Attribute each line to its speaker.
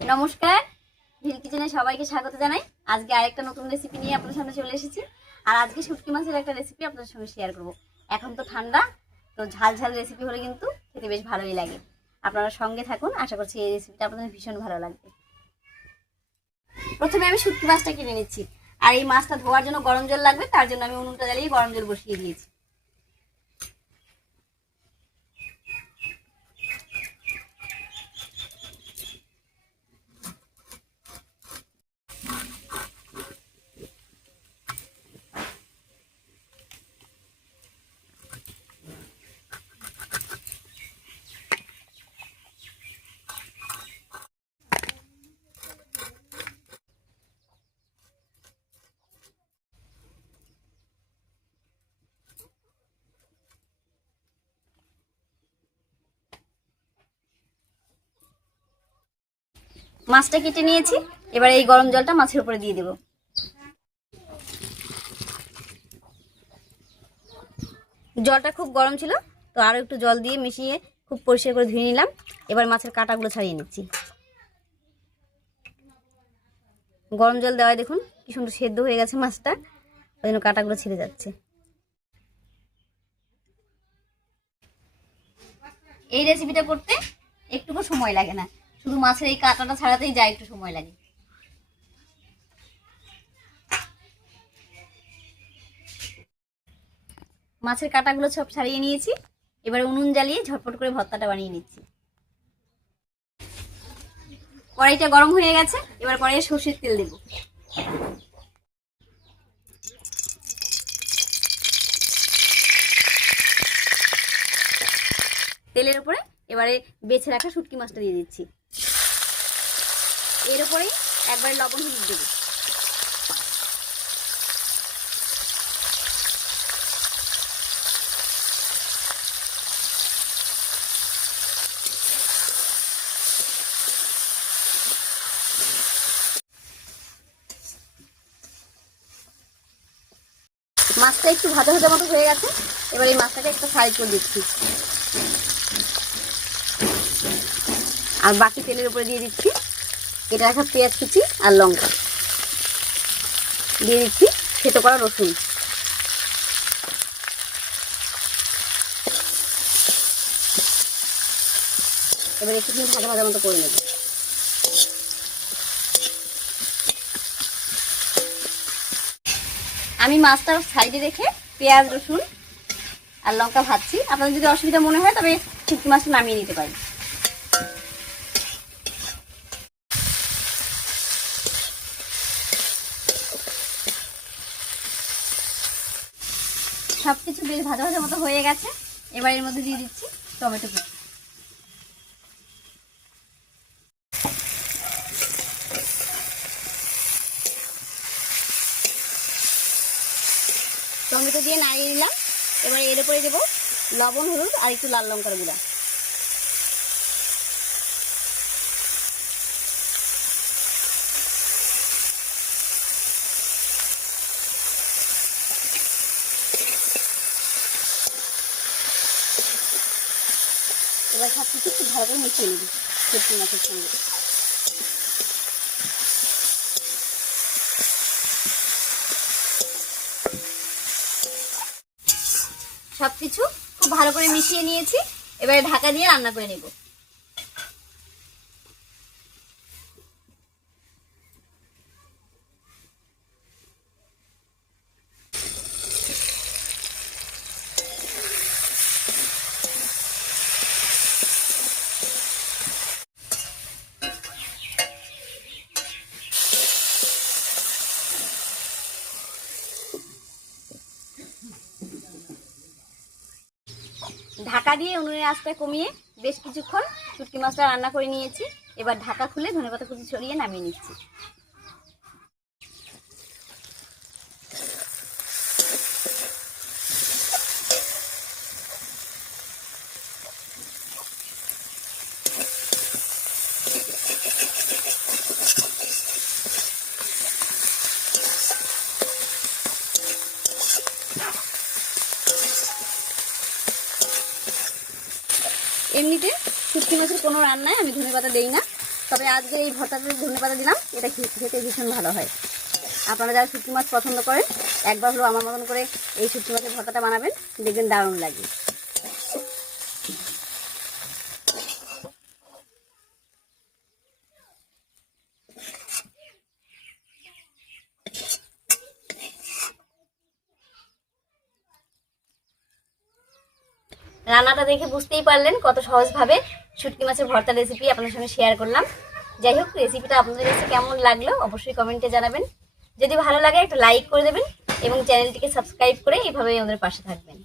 Speaker 1: নমস্কার। ভিল কিচেনে সবাইকে স্বাগত জানাই। আজকে আরেকটা নতুন রেসিপি নিয়ে আপনার সামনে চলে এসেছি। আর আজকে শুটকি মাছের একটা রেসিপি আপনার সঙ্গে শেয়ার করব। এখন তো ঠান্ডা, তো ঝাল ঝাল রেসিপি হলে কিন্তু খেতে বেশ ভালোই লাগে। আপনারা সঙ্গে থাকুন, আশা করছি এই রেসিপিটা আপনাদের ভীষণ ভালো লাগবে। প্রথমে আমি শুটকি মাছটা কিনে নিচ্ছি। আর এই মাছটা ধোয়ার জন্য গরম জল লাগবে, তার জন্য আমি উনুনটা জ্বালিয়ে গরম জল বসিয়ে দিয়েছি। মাছটা কেটে নিয়েছি। এবার এই গরম জলটা মাছের উপরে দিয়ে দেব। জলটা খুব গরম ছিল, তো আরও একটু জল দিয়ে মিশিয়ে খুব পরিষ্কার করে ধুয়ে নিলাম। এবার মাছের কাঁটাগুলো ছাড়িয়ে নিচ্ছি। গরম জল দেওয়ায় দেখুন, কি সুন্দর সেদ্ধ হয়ে গেছে মাছটা। ওই জন্য কাঁটাগুলো ছিঁড়ে যাচ্ছে। এই রেসিপিটা করতে একটুকু সময় লাগে না। শুধু মাছের এই কাঁটাটা ছাড়াতেই যায় একটু সময় লাগে। মাছের কাঁটাগুলো সব ছাড়িয়ে নিয়েছি। এবার উনুন জ্বালিয়ে ঝটপট করে ভর্তাটা বানিয়ে নিচ্ছি। কড়াইটা গরম হয়ে গেছে, এবার কড়াইয়ে সর্ষের তেল দেব। তেলের উপরে এবারে বেছে রাখা শুটকি মাছটা দিয়ে দিচ্ছি। এর উপরেই একবারে লবণ হলুদ দেবো। মাছটা একটু ভাজা ভাজা মতো হয়ে গেছে। এবার এই মাছটাকে একটু ফ্রাই করে দিচ্ছি। আর বাকি তেলের উপরে দিয়ে দিচ্ছি। এটা রাখা পেঁয়াজ কুচি আর লঙ্কা। দিয়ে দিচ্ছি খেতে করা রসুন। এবার একটুখানি ভাজা ভাজা মতো করে নেব। আমি মাছটা সাইডে রেখে পেঁয়াজ, রসুন আর লঙ্কা ভাজছি। আপনাদের যদি অসুবিধা মনে হয় তবে শুটকি মাছটা নামিয়ে নিতে পারি সব কিছু বেশ ভাজা ভাজা মতো হয়ে গেছে। এবার এর মধ্যে দিয়ে দিচ্ছি টমেটো কুচি টমেটো দিয়ে নাড়িয়ে নিলাম। এবার এর উপরে দেবো লবণ, হলুদ আর একটু লাল লঙ্কার গুঁড়া। এবার সব কিছু খুব করে মিশিয়ে নিবি সবজি মাছের সঙ্গে। সব কিছু খুব ভালো করে মিশিয়ে নিয়েছি। এবারে ঢাকা দিয়ে রান্না করে নেব। ঢাকা দিয়ে উনুনের আঁচটা কমিয়ে বেশ কিছুক্ষণ শুটকি মাছটা রান্না করে নিয়েছি। এবার ঢাকা খুলে ধনেপাতা কুচি ছড়িয়ে নামিয়ে নিচ্ছি। এমনিতে শুটকি মাছের কোনো রান্নায় আমি ধনে পাতা দেই না। তবে আজকে এই ভর্তাটা ধনে পাতা দিলাম, এটা খেতে ভীষণ ভালো হয়। আপনারা যারা শুটকি মাছ পছন্দ করেন, একবার হলো আমার মতন করে এই শুটকি মাছের ভর্তাটা বানাবেন, দেখবেন দারুণ লাগে। রান্নাটা দেখে বুঝতেই পারলেন কত সহজভাবে শুটকি মাছের ভর্তা রেসিপি আপনার সঙ্গে শেয়ার করলাম। যাই হোক রেসিপিটা আপনাদের কাছে কেমন লাগল অবশ্যই কমেন্টে জানাবেন। যদি ভালো লাগে, একটা লাইক করে দেবেন এবং চ্যানেলটিকে সাবস্ক্রাইব করে এইভাবেই আমাদের পাশে থাকবেন।